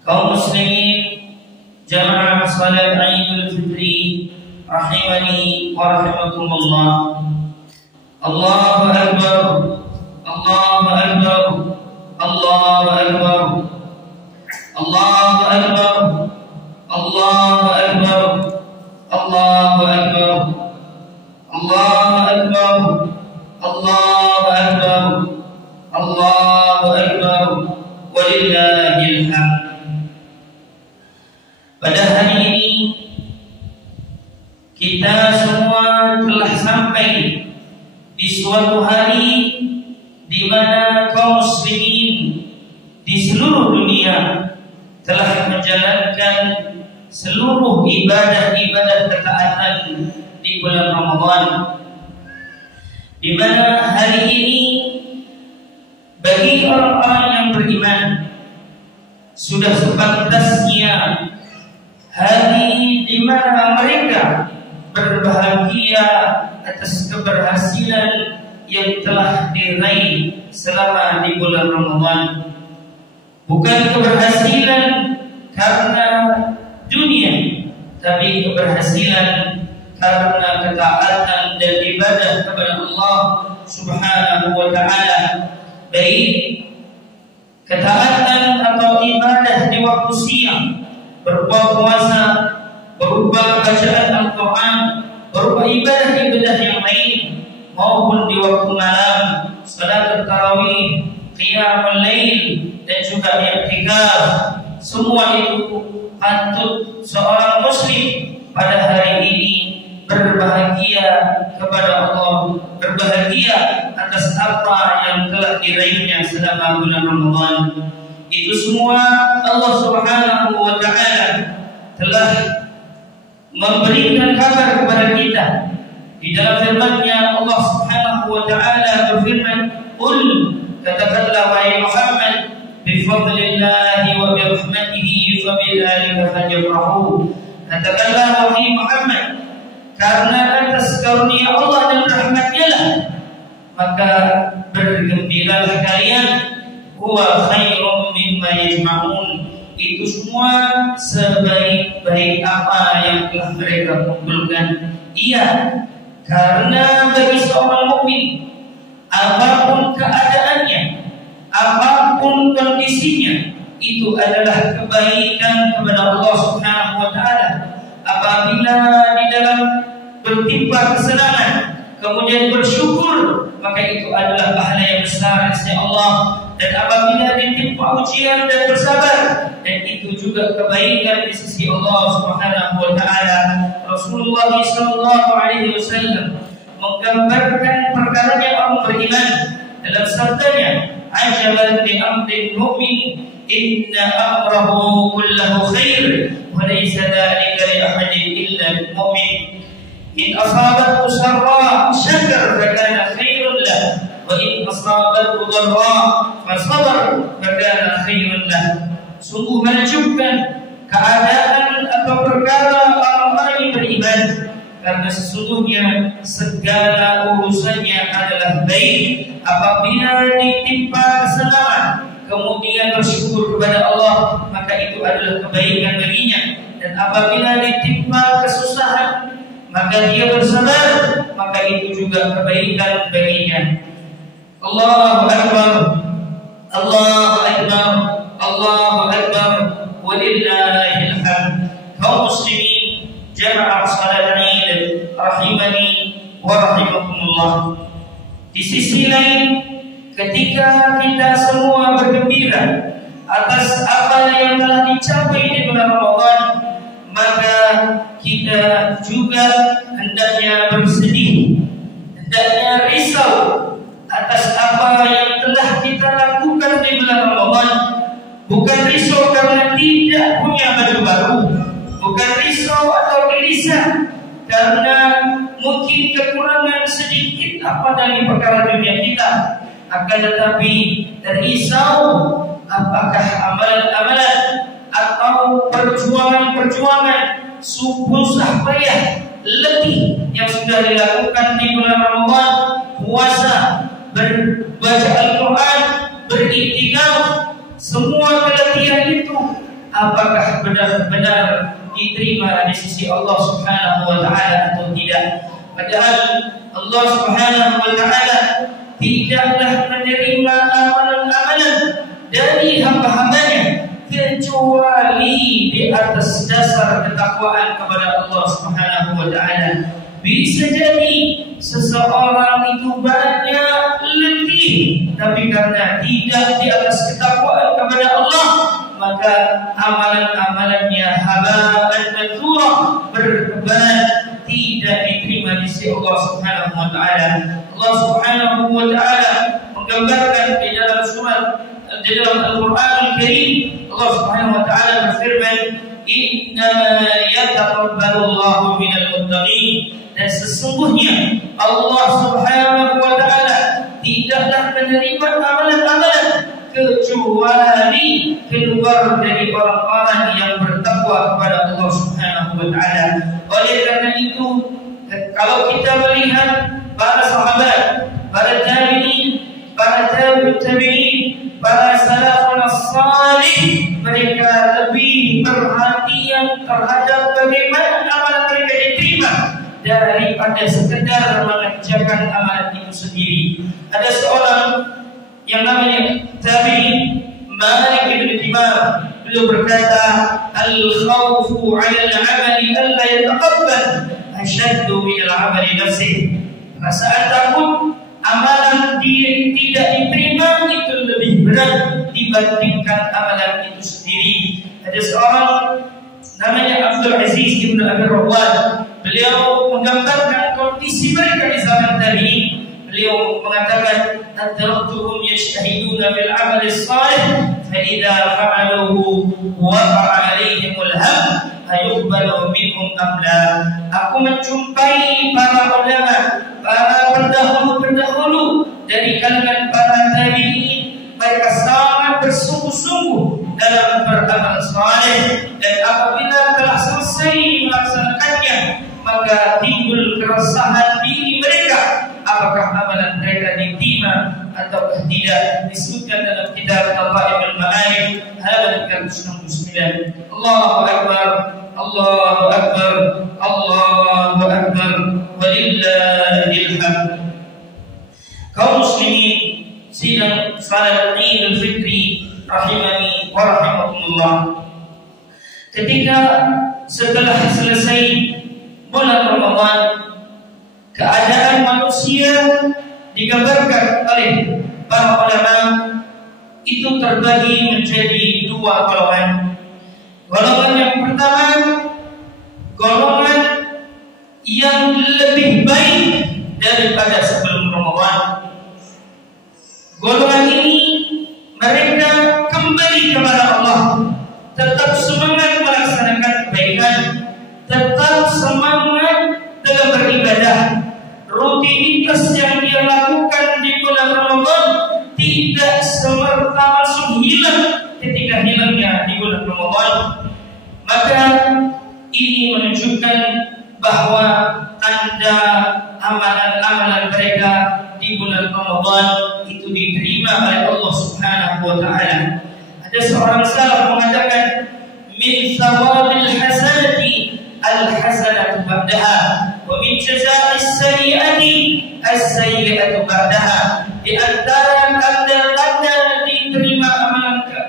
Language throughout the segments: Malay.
kaum muslimin jamaah salat Idul Fitri rahimani wa rahimakumullah. Allahu akbar, Allahu akbar, Allahu akbar, Allahu akbar, Allahu akbar, Allahu akbar, Allahu akbar, Allahu akbar, Allahu akbar, walillahil hamd. Pada hari ini kita semua telah sampai di suatu hari di mana kaum muslimin di seluruh dunia telah menjalankan seluruh ibadah-ibadah ketaatan di bulan Ramadan, di mana hari ini bagi orang-orang yang beriman sudah sepantasnya hari di mana mereka berbahagia atas keberhasilan yang telah diraih selama di bulan Ramadan. Bukan keberhasilan karena dunia, tapi keberhasilan karena ketaatan dan ibadah kepada Allah Subhanahu wa ta'ala. Baik ketaatan atau ibadah di waktu siang berupa puasa, berupa bacaan Al-Quran, berupa ibadah-ibadah yang lain, maupun di waktu malam, salat tarawih, qiyamul lail, dan juga i'tikaf. Semua itu patut seorang muslim pada hari ini berbahagia kepada Allah, berbahagia atas apa yang telah diraihnya selama bulan Ramadan. Itu semua Allah Subhanahu wa ta'ala telah memberikan kabar kepada kita. Di dalam firman-Nya Allah Subhanahu wa ta'ala berfirman, "Qul," katakanlah wahai Muhammad, "bi fadlillahi wa bi rahmatihi fa bidzalika falyafrahu." Katakanlah wahai Muhammad, karena atas karunia Allah dan rahmat-Nya lah maka bergembiralah kalian. Huwa khairum mimma yajma'un. Itu semua sebaik-baik apa yang telah mereka kumpulkan. Iya, karena bagi seorang mukmin apapun keadaannya, apapun kondisinya, itu adalah kebaikan kepada Allah Subhanahu wa ta'ala. Apabila di dalam bertimpa kesenangan kemudian bersyukur, maka itu adalah pahala yang besar di sisi Allah. Dan apabila ditimpa ujian dan bersabar, dan itu juga kebaikan di sisi Allah Subhanahu wa ta'ala. Rasulullah sallallahu alaihi wasallam menggambarkan perkaranya orang beriman dalam sabdanya, "Ajaban li amril mu'min, inna amrahu kullahu khair, wa laysa dhalika li ahadin illa lil mu'min. In asabathu sarra syakar fa kana khairun lahu, wa in asabathu dharra fa sabar fa kana khairun lahu." Sungguh menakjubkan keadaan atau perkara orang-orang yang beriman, karena sesungguhnya segala urusannya adalah baik. Apabila ditimpa kesenangan kemudian bersyukur kepada Allah, maka itu adalah kebaikan baginya. Dan apabila ditimpa kesusahan maka dia bersabar, maka itu juga kebaikan baginya. Allahu akbar, Allahu akbar, Allahu akbar, walillahil hamd. Kaum muslimin jamaah salat Id rahimani wa rahimakumullah. Di sisi lain, ketika kita semua bergembira atas apa yang telah dicapai di bulan Ramadan, maka kita juga hendaknya bersedih, hendaknya risau atas apa yang telah kita lakukan di bulan Ramadan. Bukan risau karena tidak punya baju baru, bukan risau atau gelisah karena mungkin kekurangan sedikit apa dari perkara dunia kita, akan tetapi risau apakah amalan-amalan atau perjuangan-perjuangan susah payah letih yang sudah dilakukan di bulan Ramadan, puasa, berbaca Al-Quran, beriktikaf, semua keletihan itu apakah benar-benar diterima di sisi Allah Subhanahu wa taala atau tidak. Padahal Allah Subhanahu wa taala tidaklah menerima amalan-amalan dari hamba-hambanya kecuali di atas dasar ketakwaan kepada Allah Subhanahu wa taala. Bisa jadi seseorang itu banyak letih, tapi karena tidak di atas ketakwaan kepada Allah, maka amalan-amalannya haba'an mansura, bertebaran, tidak diterima di sisi Allah Subhanahu wa taala. Allah Subhanahu wa taala menggambarkan di dalam Al-Qur'an Al-Karim, Allah Subhanahu wa taala berfirman, "Innama yataqabbalu Allahu minal muttaqin." Dan sesungguhnya Allah Subhanahu wa taala tidaklah menerima amalan-amalan kecuali keluar dari orang-orang yang bertakwa kepada Allah Subhanahu wa taala. Oleh karena itu, kalau kita melihat para sahabat, para tabi'in, para tabi'in, para salafun salih, mereka lebih perhatian terhadap bagaimana amalan mereka diterima daripada sekedar mengerjakan amalan itu sendiri. Ada seorang yang namanya tabi'in Malik bin Dinar, beliau berkata, "Al-khawfu 'ala al-'amali alla yataqabbal ashaddu min al-'amali nafsihi." Perasaan takut amalan tidak diterima itu lebih berat dibandingkan amalan itu sendiri. Ada seorang namanya Abdul Aziz bin Abi Rawad, beliau menggambarkan kondisi mereka di zaman tabi'in. Beliau mengatakan, "Adraktuhum yajtahiduna bil 'amali shalih, fa idza fa'aluhu waqa'a 'alaihimul ham, ayuqbalu minhum am la." Aku menjumpai para ulama, para pendahulu dari kalangan para tabi'in, mereka sangat bersungguh-sungguh dalam beramal saleh, dan apabila telah selesai melaksanakannya, maka timbul keresahan diri mereka, apakah amalan mereka diterima atau tidak. Disebutkan dalam kitab Al-Qaimul Ma'arif halaman 369. Allahu Akbar, Allahu Akbar, Allahu Akbar, walillahil hamd. Kaum muslimin sidang salat Idul Fitri rahimani wa rahimakumullah. Ketika setelah selesai bulan Ramadan, keadaan manusia digambarkan oleh para ulama itu terbagi menjadi dua golongan. Golongan yang pertama, golongan yang lebih baik daripada sebelum Ramadan. Golongan ini mereka kembali kepada Allah, tetap semangat melaksanakan kebaikan, tetap semangat dalam beribadah. Rutinitas yang dia lakukan di bulan Ramadan tidak semerta langsung hilang ketika hilangnya di bulan Ramadan. Maka ini menunjukkan bahwa tanda amalan-amalan mereka di bulan Ramadan itu diterima oleh Allah Subhanahu wa taala. Ada seorang salaf mengatakan, "Min thawabil hasanati al-hasanatu ba'daha, wa min jaza'is sayyi'ati as-sayyi'atu ba'daha." Di antara tanda-tanda diterima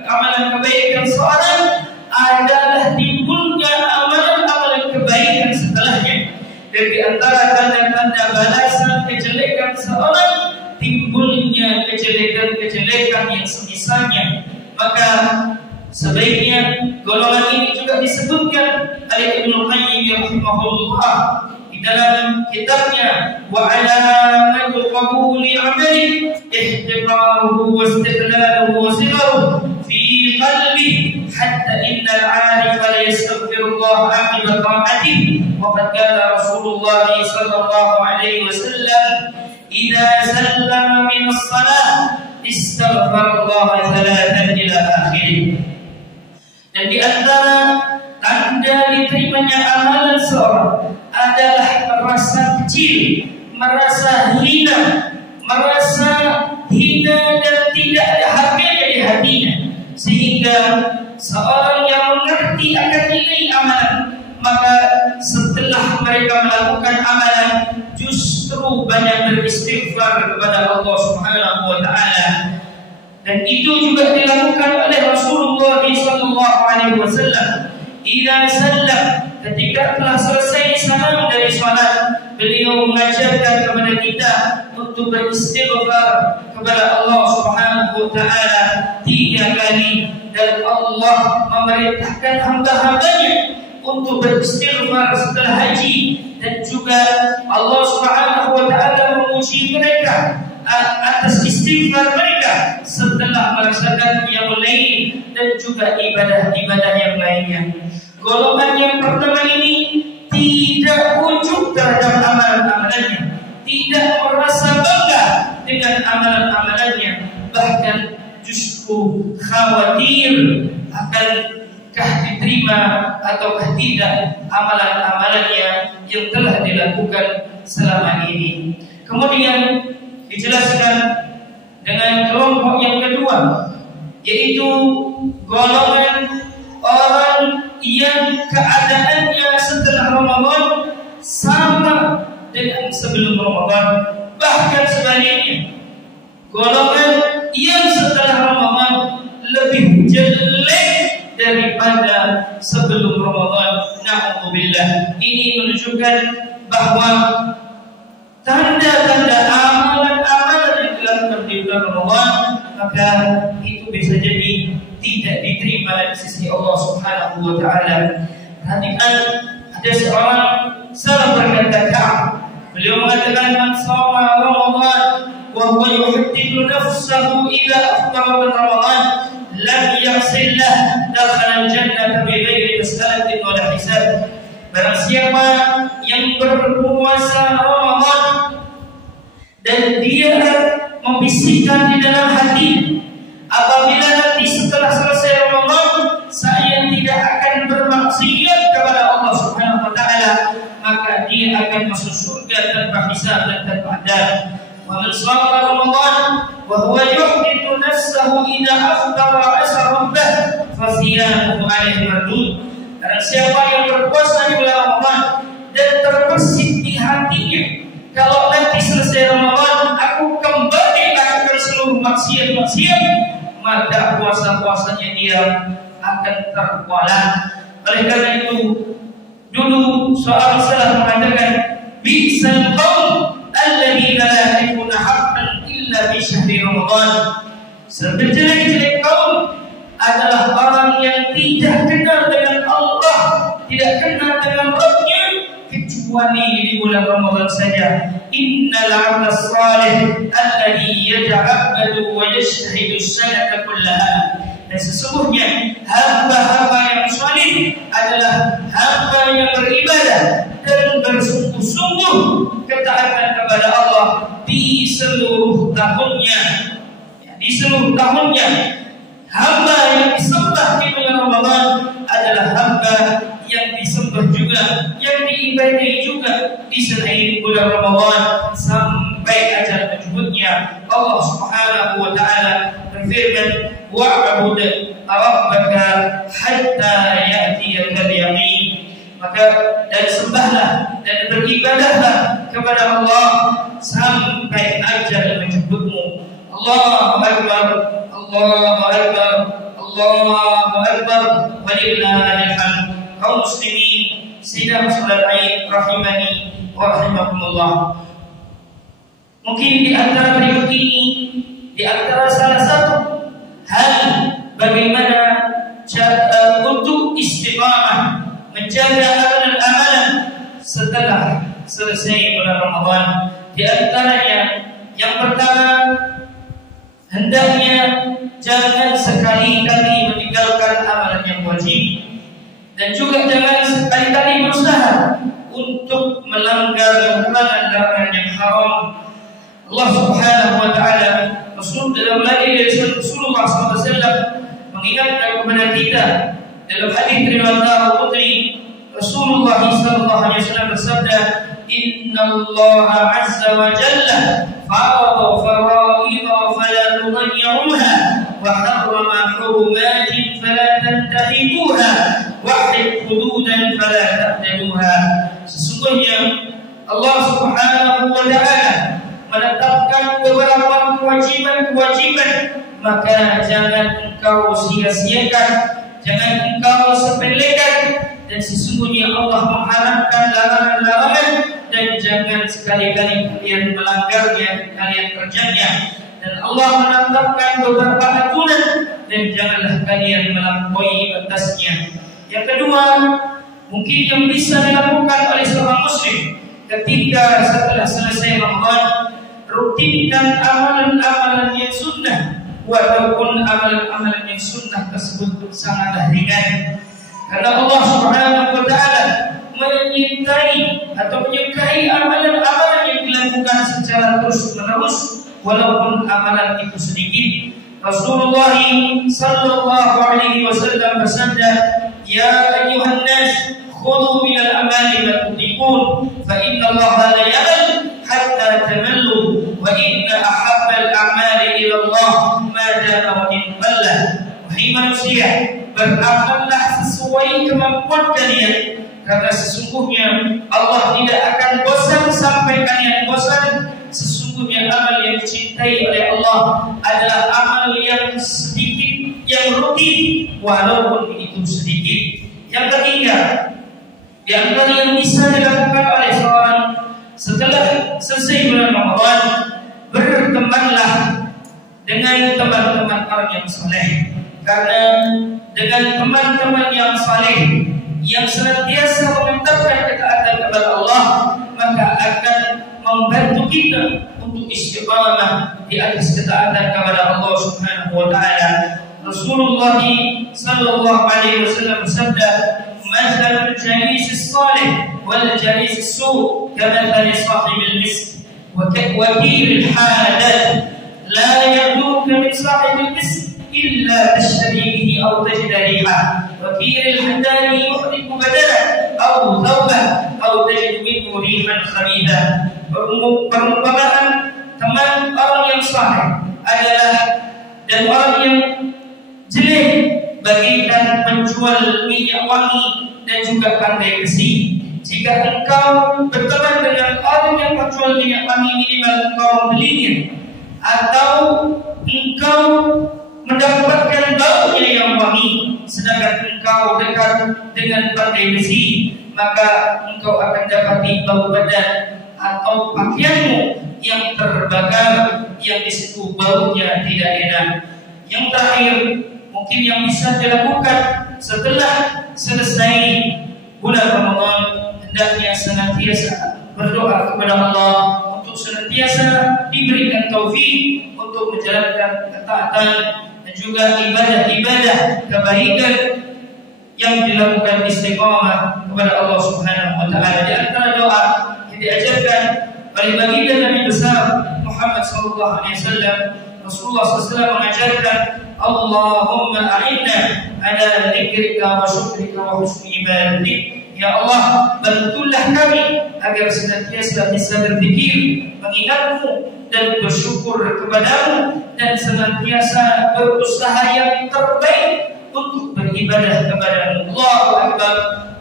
amalan kebaikan seorang adalah timbulnya amalan-amalan kebaikan setelahnya. Dan di antara tanda-tanda balasan kejelekan seorang timbulnya kejelekan-kejelekan yang semisalnya. Maka sebaiknya golongan ini juga disebutkan oleh Ibnu Qayyim rahimahullah di dalam kitabnya Wa 'alamatu qabuli 'amali ihtiqaruhu wa istiqlaluhu wa sigaruhu fi qalbi hatta innal 'arifa la yastaghfirullah 'aqiba ta'atihi wa qad qala Rasulullah sallallahu alaihi wasallam idza sallama min as-salah istaghfarallah thalathan ila akhirih. Dan di antara tanda diterimanya amalan seorang adalah merasa kecil, merasa hina dan tidak ada harganya di hatinya, sehingga seorang yang mengerti akan nilai amalan, maka setelah mereka melakukan amalan justru banyak beristighfar kepada Allah Subhanahu wa taala. Dan itu juga dilakukan oleh Rasulullah SAW. Idza sallam, ketika telah selesai salam dari salat, beliau mengajarkan kepada kita untuk beristighfar kepada Allah Subhanahu wa taala 3 kali, dan Allah memerintahkan hamba-hambanya untuk beristighfar setelah haji, dan juga Allah Subhanahu wa taala memuji mereka atas istighfar mereka setelah melaksanakan qiyamul lail dan juga ibadah-ibadah yang lainnya. Golongan yang pertama ini tidak ujub terhadap amalan-amalannya, tidak merasa bangga dengan amalan-amalannya, bahkan justru khawatir akankah diterima ataukah tidak amalan-amalannya yang telah dilakukan selama ini. Kemudian dijelaskan dengan kelompok yang kedua, yaitu golongan orang yang keadaannya setelah Ramadan sama dengan sebelum Ramadan, bahkan sebaliknya, golongan yang setelah Ramadan lebih jelek daripada sebelum Ramadan. Na'udzubillah. Ini menunjukkan bahwa tanda-tanda amalan-amalan yang dilakukan di bulan Ramadan, maka itu bisa jadi tidak diterima di sisi Allah Subhanahu wa taala. Perhatikan, ada seorang salaf berkata, beliau mengatakan, man shoma Ramadan wa huwa yuhaddithu nafsahu idza aftara min Ramadan lam yaghsillah dakhala al-jannah bi ghairi mas'alatin wa la hisab. Barang siapa yang berpuasa Ramadan dan dia membisikkan di dalam hati, apabila nanti setelah selesai Ramadan saya tidak akan bermaksiat kepada Allah Subhanahu wa taala, maka dia akan masuk surga tanpa hisab dan tanpa adab. Wa man shoma Ramadan wa huwa yuhdithu nafsahu idza aftara asa rabbah fa siyamuhu alaihi mardud. Dan siapa yang berpuasa di bulan Ramadan dan terbersih di hatinya, kalau nanti selesai Ramadan aku kembali melakukan seluruh maksiat-maksiat, maka puasa-puasanya dia akan terkualat. Oleh karena itu, dulu seorang salaf mengatakan, bi'sal qaum alladziina la yakuna haqqan illa fi syahri Ramadan. Sejelek-jelek kaum adalah orang yang tidak kenal dengan Allah, tidak kenal dengan Rabb-Nya kecuali di bulan Ramadan saja. Innal 'abda as-salih alladhi yata'abbadu wa yajtahidu as-sanata kullaha. Dan sesungguhnya hamba-hamba yang salih adalah hamba yang beribadah dan bersungguh-sungguh ketaatan kepada Allah di seluruh tahunnya. Di seluruh tahunnya. Hamba yang disembah di bulan Ramadan adalah hamba yang disembah juga, yang diibadahi juga di selain bulan Ramadan sampai ajal menjemputnya. Allah Subhanahu wa taala berfirman, wa'bud rabbaka hatta ya'tiyakal yaqin. Maka dan sembahlah dan beribadahlah kepada Allah sampai ajal menjemputmu. Allahu akbar, Allahu akbar, Allahu akbar, walillahil hamd. Kaum muslimin sidang salat Id rahimani wa rahimakumullah. Mungkin di antara berikut ini, di antara salah satu hal bagaimana untuk istiqamah menjaga amalan-amalan setelah selesai bulan Ramadan. Di antaranya yang pertama, hendaknya jangan sekali-kali meninggalkan amalan yang wajib, dan juga jangan sekali-kali berusaha untuk melanggar larangan yang haram. Allah Subhanahu wa taala dalam hadis dari Rasulullah SAW mengingatkan kepada kita dalam hadis riwayat Al-Bukhari, Rasulullah SAW bersabda, Innallaha azza wa jalla farada faraida fala tughayyiruha wa harrama hurumatin fala tantahibuha wahid hududan fala ta'taduha. Sesungguhnya Allah Subhanahu wa taala menetapkan beberapa kewajiban-kewajiban, maka jangan engkau sia-siakan, jangan engkau sepelekan. Dan sesungguhnya Allah mengharamkan larangan-larangan, dan jangan sekali-kali kalian melanggarnya, kalian kerjanya. Dan Allah menetapkan beberapa aturan, dan janganlah kalian melampaui batasnya. Yang kedua, mungkin yang bisa dilakukan oleh seorang muslim ketika setelah selesai Ramadan, rutinkan amalan-amalan yang sunnah, walaupun amalan-amalan yang sunnah tersebut sangatlah ringan. Karena Allah Subhanahu wa taala menyintai atau menyukai amalan-amalan yang dilakukan secara terus-menerus, walaupun amalan itu sedikit. Rasulullah sallallahu alaihi wasallam bersabda, "Ya ayyuhan nas, khudhu min al-amali ma tutiqun, fa inna Allah la yamal hatta tamallu, wa inna ahabba al-a'mali ila Allah ma dama wa in qalla." Wahai manusia, beramallah sesuai kemampuan kalian, karena sesungguhnya Allah tidak akan bosan sampai kalian bosan. Sesungguhnya amal yang dicintai oleh Allah adalah amal yang sedikit, yang rutin, walaupun itu sedikit. Yang ketiga, yang kalian bisa dilakukan oleh seorang setelah selesai bulan Ramadan, bertemanlah dengan teman-teman orang yang saleh. Karena dengan teman-teman yang saleh yang senantiasa mengantarkan ketaatan kepada Allah, maka akan membantu kita untuk istiqamah di atas ketaatan kepada Allah Subhanahu wa taala. Rasulullah sallallahu alaihi wasallam bersabda, "Mathalul jalis as-salih wal jalis as-su' kamathali sahibil misk wa ka'wakil al-hadat la yaduka min sahibil misk illa tashtari bihi aw tajid riha wa ka'il al-hadani yuhriku badana aw thawban aw tajid minhu rihan khabitha." Perumpamaan teman orang yang saleh adalah dan orang yang jelek bagaikan penjual minyak wangi dan juga pandai besi. Jika engkau berteman dengan orang yang menjual minyak wangi, minimal engkau membelinya, atau engkau mendapatkan baunya yang wangi, sedangkan engkau dekat dengan pandai besi, maka engkau akan dapati bau badan atau pakaianmu yang terbakar, yang disitu baunya tidak enak. Yang terakhir, mungkin yang bisa dilakukan setelah selesai bulan Ramadan, hendaknya senantiasa berdoa kepada Allah untuk senantiasa diberikan taufik untuk menjalankan ketaatan dan juga ibadah-ibadah kebaikan yang dilakukan istiqamah kepada Allah Subhanahu wa taala. Di antara doa yang diajarkan oleh baginda Nabi besar Muhammad sallallahu alaihi wasallam, Rasulullah SAW mengajarkan, "Allahumma a'inna ala dzikrika wa syukrika wa husni ibadatik." Ya Allah, bantulah kami agar senantiasa bisa berzikir, mengingatmu dan bersyukur kepadamu, dan senantiasa berusaha yang terbaik untuk beribadah kepadamu. Allahu Akbar,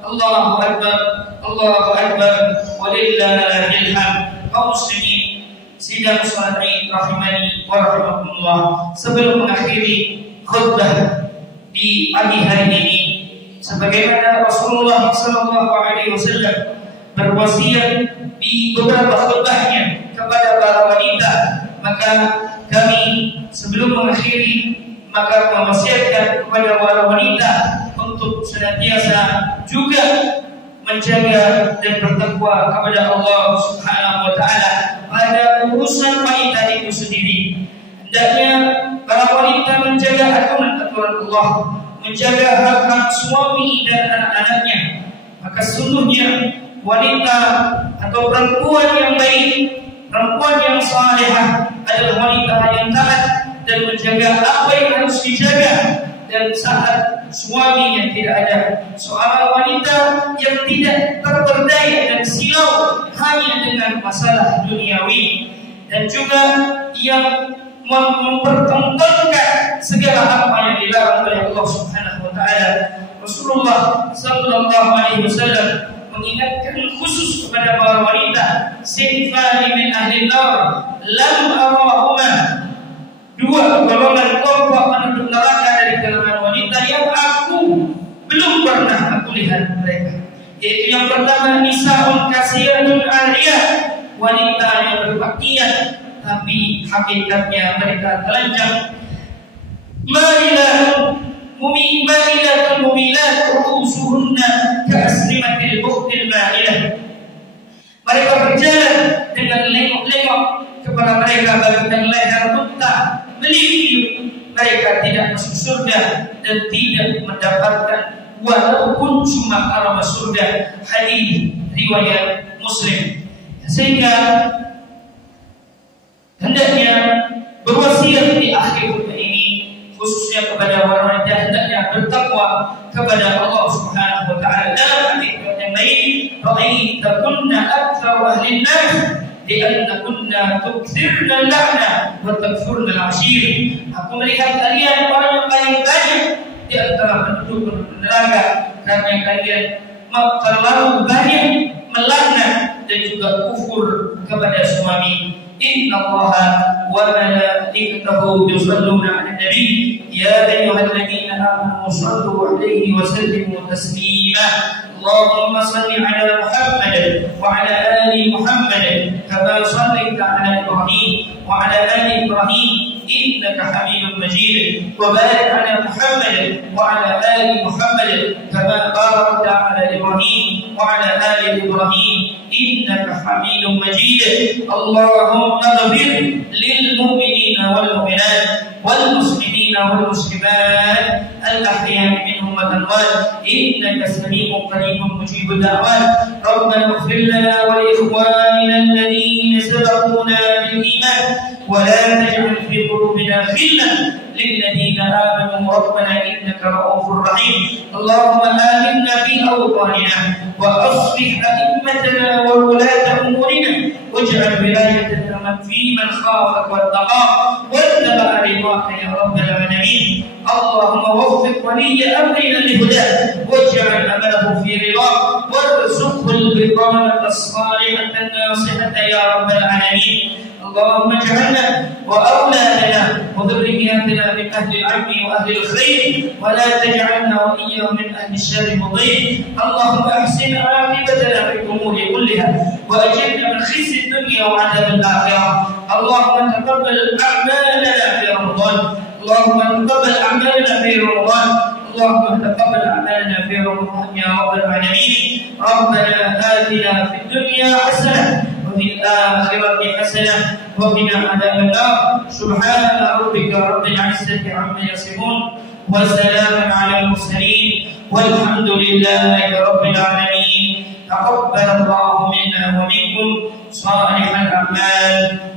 Allahu Akbar, Allahu Akbar, walillahil hamd. Kaum muslimin sidang salat Id rahimani wa rahimakumullah. Sebelum mengakhiri khutbah di pagi hari ini, sebagaimana Rasulullah sallallahu alaihi wasallam berwasiat di beberapa khutbahnya kepada para wanita, maka kami sebelum mengakhiri maka mewasiatkan kepada para wanita untuk senantiasa juga menjaga dan bertakwa kepada Allah Subhanahu wa taala pada urusan wanita itu sendiri. Hendaknya para wanita menjaga aturan-aturan Allah, menjaga hak-hak suami dan anak-anaknya. Maka sesungguhnya wanita atau perempuan yang baik, perempuan yang salehah adalah wanita yang taat dan menjaga apa yang harus dijaga. Dan saat suaminya tidak ada, seorang wanita yang tidak terberdaya dan silau hanya dengan masalah duniawi, dan juga yang mempertontonkan segala apa yang dilarang oleh Allah Subhanahu wa taala. Rasulullah Rasulullah sallallahu alaihi wasallam mengingatkan khusus kepada para wanita, sinfani min ahli nar lam arahuma, dua golongan kelompok penduduk neraka dari kalangan wanita yang aku belum pernah aku lihat mereka, yaitu yang pertama nisaun kasiyatun ariyah, wanita yang berpakaian tapi hakikatnya mereka telanjang, mailatun mumilat ru'usuhunna ka'asrimatil bukhtil ma'ilah, mereka berjalan dengan lengok-lengok kepala mereka bagaikan leher unta meliuk-liuk, mereka tidak masuk surga dan tidak mendapatkan walaupun cuma aroma surga. Hadis riwayat Muslim. Sehingga hendaknya berwasiat di akhir khutbah ini khususnya kepada wanita, hendaknya bertakwa kepada Allah Subhanahu wa taala. Dalam hadis yang lain, ra'aitakunna aktsar ahli an-nar li'annakunna tukthirna al-la'na wa takfurna al-'ashir. Aku melihat kalian orang yang paling banyak di antara penduduk neraka karena kalian terlalu banyak melaknat dan juga kufur kepada suami. Innallaha wa malaikatahu yusalluna 'alan nabi ya ayyuhalladzina amanu sallu 'alaihi wa sallimu taslima. Allahumma salli 'ala Muhammad wa 'ala ali Muhammad kama shallaita 'ala Ibrahim wa 'ala ali Ibrahim innaka Hamidum Majid, wa barik 'ala Muhammad wa 'ala ali Muhammad kama barakta 'ala Ibrahim wa 'ala ali Ibrahim innaka Hamidum Majid. Allahumma ighfir lil mu'minina wal mu'minat wal muslimina wal muslimat al ahya'i minhum wal amwat innaka sami'un qaribun mujibud da'wat. Rabbana ighfir lana wa li ikhwanina alladhina sabaquna bil iman wa la taj'al fi qulubina ghillan للذين آمنوا ربنا إنك رؤوف رحيم. اللهم آمنا في أوطاننا وأصلح أئمتنا وولاة أمورنا واجعل ولايتنا في من خافك واتقاك واتبع رضاك يا رب العالمين. اللهم وفق ولي أمرنا لهداك واجعل أمله في رضاك وارزقه البطانة الصالحة الناصحة يا رب العالمين. اللهم اجعلنا وأولادنا وذرياتنا من أهل العلم وأهل الخير ولا تجعلنا وإياهم من أهل الشر المضيع. اللهم أحسن عاقبتنا في الأمور كلها وأجرنا من خزي الدنيا وعذاب الآخرة. اللهم تقبل أعمالنا في رمضان. اللهم تقبل أعمالنا في رمضان. اللهم تقبل أعمالنا في رمضان يا رب العالمين. ربنا آتنا في الدنيا حسنة وفي الآخرة حسنة وقنا عذاب النار. سبحان ربك رب العزة عما يصفون وسلام على المرسلين والحمد لله رب العالمين. تقبل الله منا ومنكم صالح الأعمال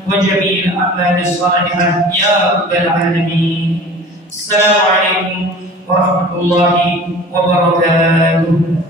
وجميع الأعمال الصالحة يا رب العالمين. السلام عليكم ورحمة الله وبركاته.